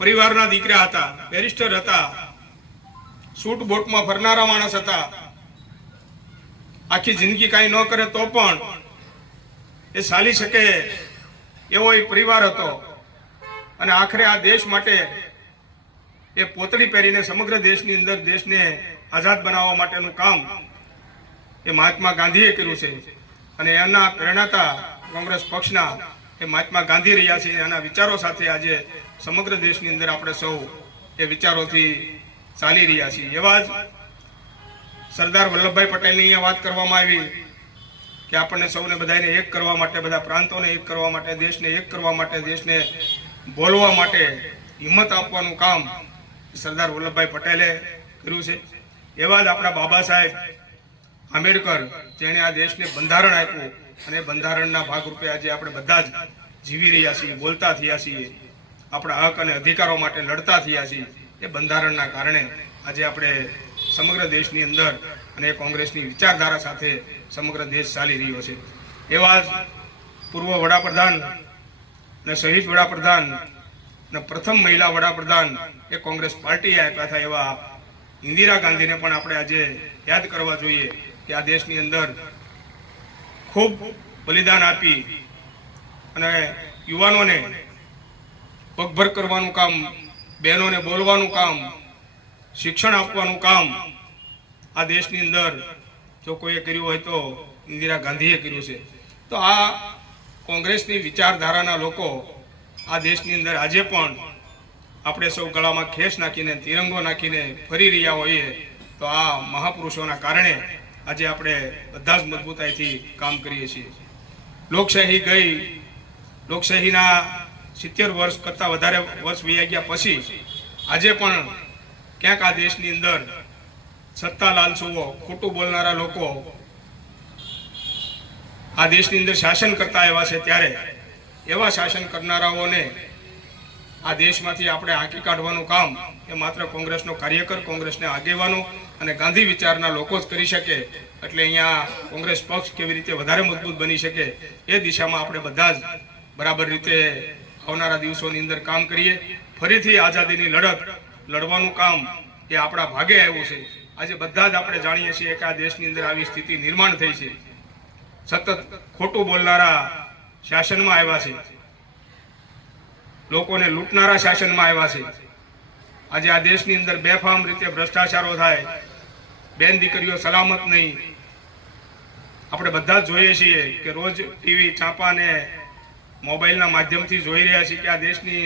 પરિવારના દીકરા હતા, બેરિસ્ટર હતા, સૂટ બોટમાં ફરનારા માણસ હતા, આખી જિંદગી કાંઈ ન કરે તો પણ એ ચાલી શકે એવો એક પરિવાર હતો અને આખરે આ દેશ માટે એ પોતળી પહેરીને સમગ્ર દેશની અંદર દેશને આઝાદ બનાવવા માટેનું કામ એ મહાત્મા ગાંધીએ કર્યું છે અને એના પ્રેરણાતા કોંગ્રેસ પક્ષના એ મહાત્મા ગાંધી રહ્યા છે. એના વિચારો સાથે આજે સમગ્ર દેશની અંદર આપણે સૌ એ વિચારોથી ચાલી રહ્યા છીએ. એવા જ સરદાર વલ્લભભાઈ પટેલની અહીંયા વાત કરવામાં આવી કે આપણને સૌને બધાને એક કરવા માટે, બધા પ્રાંતોને એક કરવા માટે, દેશને એક કરવા માટે, દેશને બોલવા માટે હિંમત આપવાનું કામ સરદાર વલ્લભભાઈ પટેલે કર્યું છે. એવા જ આપણા બાબા સાહેબ આંબેડકર, જેણે આ દેશને બંધારણ આપ્યું અને બંધારણના ભાગરૂપે આજે આપણે બધા જ જીવી રહ્યા છીએ, બોલતા થયા છીએ, આપણા હક અને અધિકારો માટે લડતા થયા છીએ. એ બંધારણના કારણે આજે આપણે સમગ્ર દેશની અંદર અને કોંગ્રેસની વિચારધારા સાથે સમગ્ર દેશ ચાલી રહ્યો છે. એવા જ પૂર્વ વડાપ્રધાન અને શહીદ વડાપ્રધાન અને પ્રથમ મહિલા વડાપ્રધાન એ કોંગ્રેસ પાર્ટીએ આપ્યા હતા એવા ઇન્દિરા ગાંધીને પણ આપણે આજે યાદ કરવા જોઈએ કે આ દેશની અંદર ખૂબ બલિદાન આપી અને યુવાનોને પગભર કરવાનું કામ, બહેનોને બોલવાનું કામ, શિક્ષણ આપવાનું કામ આ દેશની અંદર જો કોઈએ કર્યું હોય તો ઇન્દિરા ગાંધીએ કર્યું છે. તો આ કોંગ્રેસની વિચારધારાના લોકો આ દેશની અંદર આજે પણ આપણે સૌ ગળામાં ખેસ નાખીને, તિરંગો નાખીને ફરી રહ્યા હોઈએ તો આ મહાપુરુષોના કારણે આજે આપણે બધા જ મજબૂતાઈથી કામ કરીએ છીએ. લોકશાહી ગઈ, લોકશાહીના 70 વર્ષ કરતાં વધારે વર્ષ વહી ગયા પછી આજે પણ ક્યાંક આ દેશની અંદર સત્તા લાલચુઓ, ખોટું બોલનારા લોકો આ દેશની અંદર શાસન કરતા એવા છે. ત્યારે એવા શાસન કરનારાઓને આ દેશમાંથી આપણે હાંકી કાઢવાનું કામ એ માત્ર કોંગ્રેસનો કાર્યકર, કોંગ્રેસના આગેવાનો અને ગાંધી વિચારના લોકો જ કરી શકે. એટલે અહીંયા કોંગ્રેસ પક્ષ કેવી રીતે વધારે મજબૂત બની શકે એ દિશામાં આપણે બધા જ બરાબર રીતે આવનારા દિવસોની અંદર કામ કરીએ. ફરીથી આઝાદીની લડત લડવાનું કામ એ આપણા ભાગે આવ્યું છે. આજે બધા જ આપણે જાણીએ છીએ કે આ દેશની અંદર આવી સ્થિતિ નિર્માણ થઈ છે. સતત ખોટું બોલનારા શાસનમાં આવ્યા છે, લોકોને લૂંટનારા શાસનમાં આવ્યા છે. આજે આ દેશની અંદર બેફામ રીતે ભ્રષ્ટાચારો થાય, બેન દીકરીઓ સલામત નહીં. આપણે બધા જ જોઈએ છીએ કે રોજ ટીવી, ચાંપા ને મોબાઈલના માધ્યમથી જોઈ રહ્યા છીએ કે આ દેશની